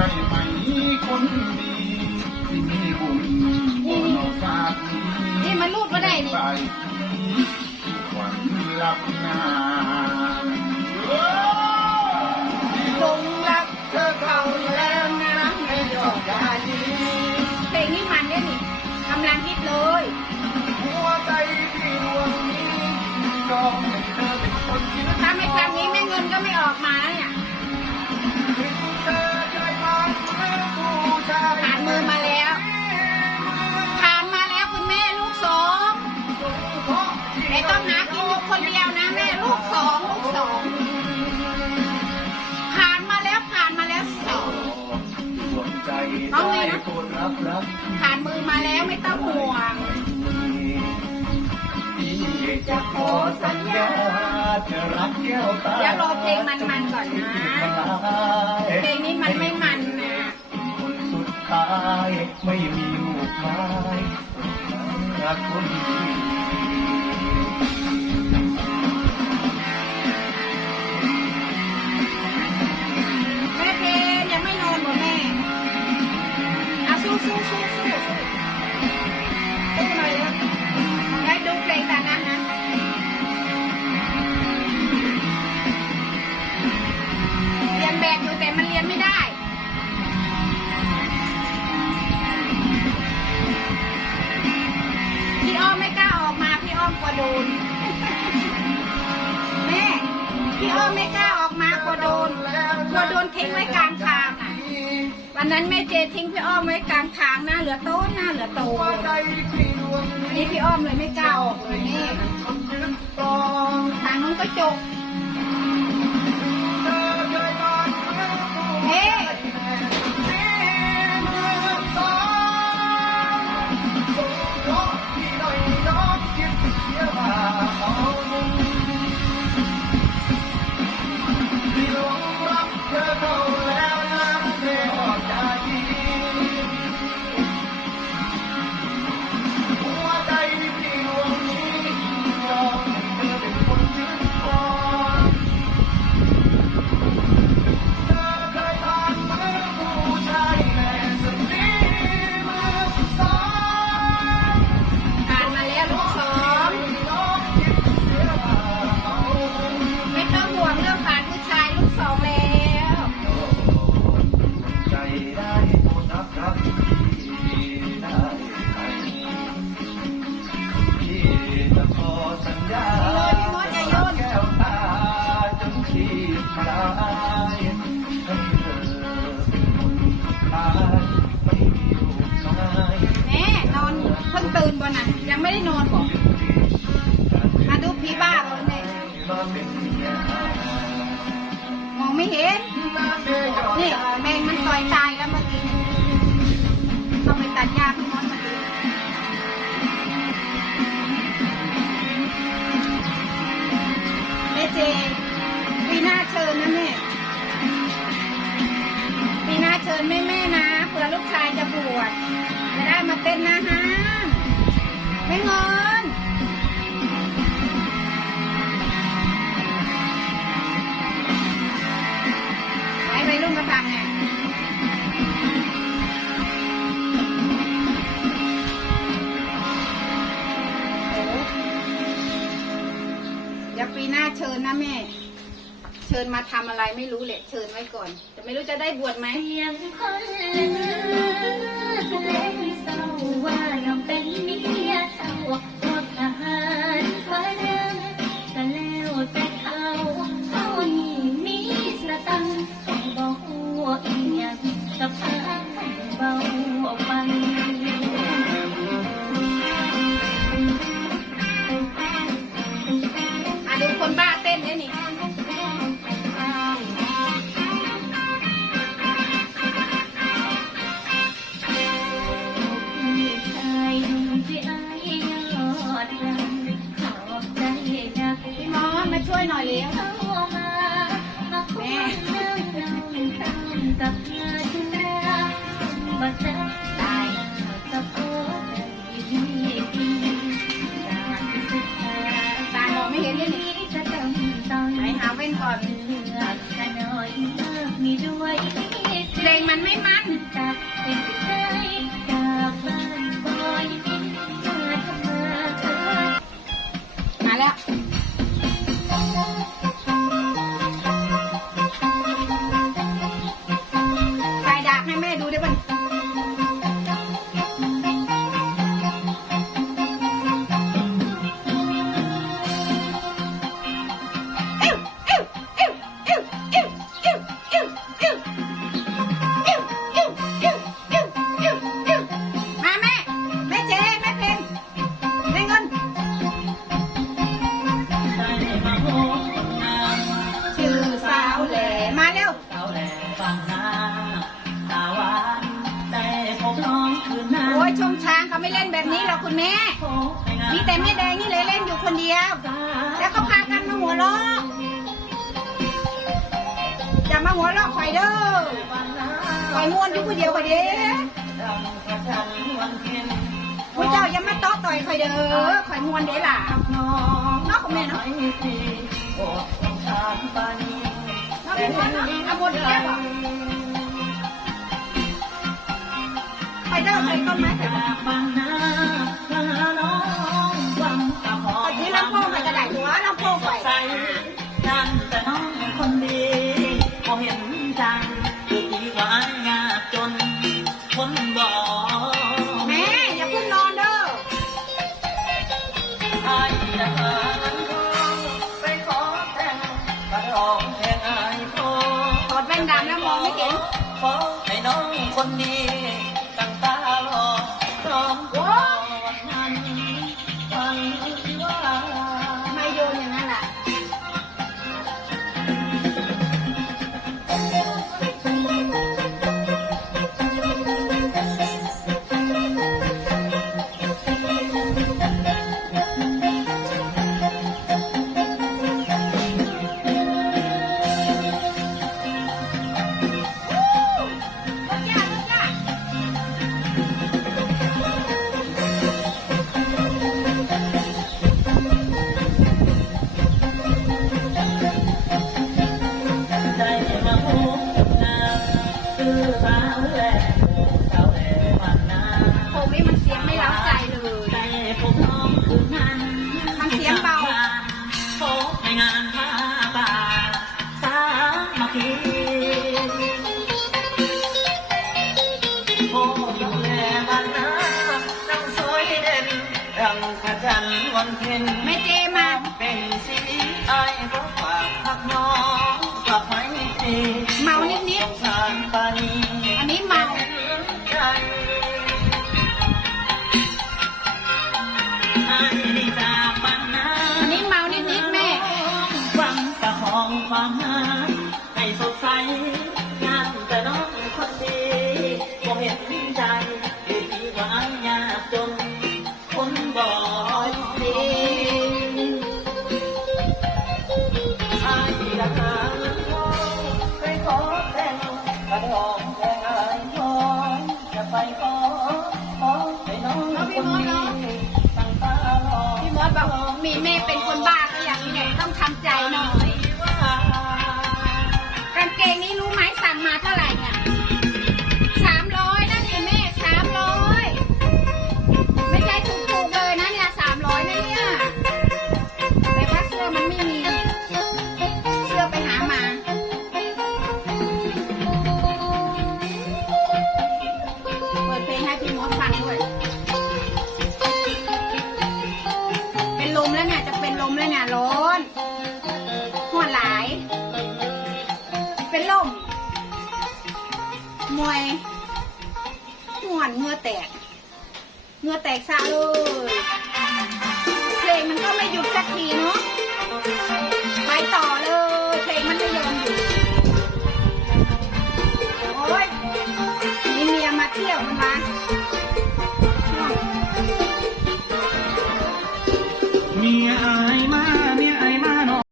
ได้ไปคนดีที่มีบุญบนเอาฝากนี่มันรูปก็ได้นี่ไปวังรับงานลงรักเธอเขาแล้วนะไม่ยอมาดีเพลงนี้มันได้ไยนี่กำลังคิดเลยหัวใจที่ดวงนี้ยอมให้เธอเป็นคนที่ถ้าไม่ทำนี้แม่เงินก็ไม่ออกมาเนี่ย โปดผ่านมือมาแล้วไม่ต้องห่วงจะขอสัญญาจะรักแก้วตาเดี๋รอเพลงมันมันก่อนนะ เพลงนี้มันไม่มันนะสุดท้ายไม่มีลูกไม้รักคนดี ทิ้งไว้กลางทางอะวันนั้นแม่เจทิ้งพี่อ้อมไว้กลางทางหน้าเหลือโต้ะหน้าเหลือโต๊นี่พี่อ้อมเลยไม่กล้าออกเลยนี่ทางนู้นก็จบเฮ้ นี่แมงมันซอยตายแล้วเมื่อกี้ต้องไปตัดหญ้า่เชิญมาทำอะไรไม่รู้แหละเชิญไว้ก่อน แต่ไม่รู้จะได้บวชไหม เพีงคนเล็กเศร้าว่า อนเลือดขนอยเลิกมีด้วยเพลงมันไม่มันตัเป็นใจจากบ้านบอยมาทำมามาแล้ว ไม่เล่นแบบนี้หรอกคุณแม่ มีแต่แม่แดงนี่เลยเล่นอยู่คนเดียว แล้วก็พากันมาหัวเราะอย่มาหัวเราะข่อยเด้อข่อยงวนอยู่คนเดียวไปเด้คุณเจ้าอย่ามาต้อต่อยข่อยเด้อคอยงวนเด้ล่ะนอกของแม่เนาะนอกของแม่เนาะเอาหมดแล้ว ดอลเคยต้มไหม ขจันวันเพ็ญไม่เจมา เป็นสีไอ้ก็ฝากพักน้องกลับไม่ดีเมานิดนิดสารปอันนี้เมาอันนี้เมานิดนิดแม่ ความตะของควาให้สดใส เงือแตกซาเลยเพลงมันก็ไม่หยุดสักที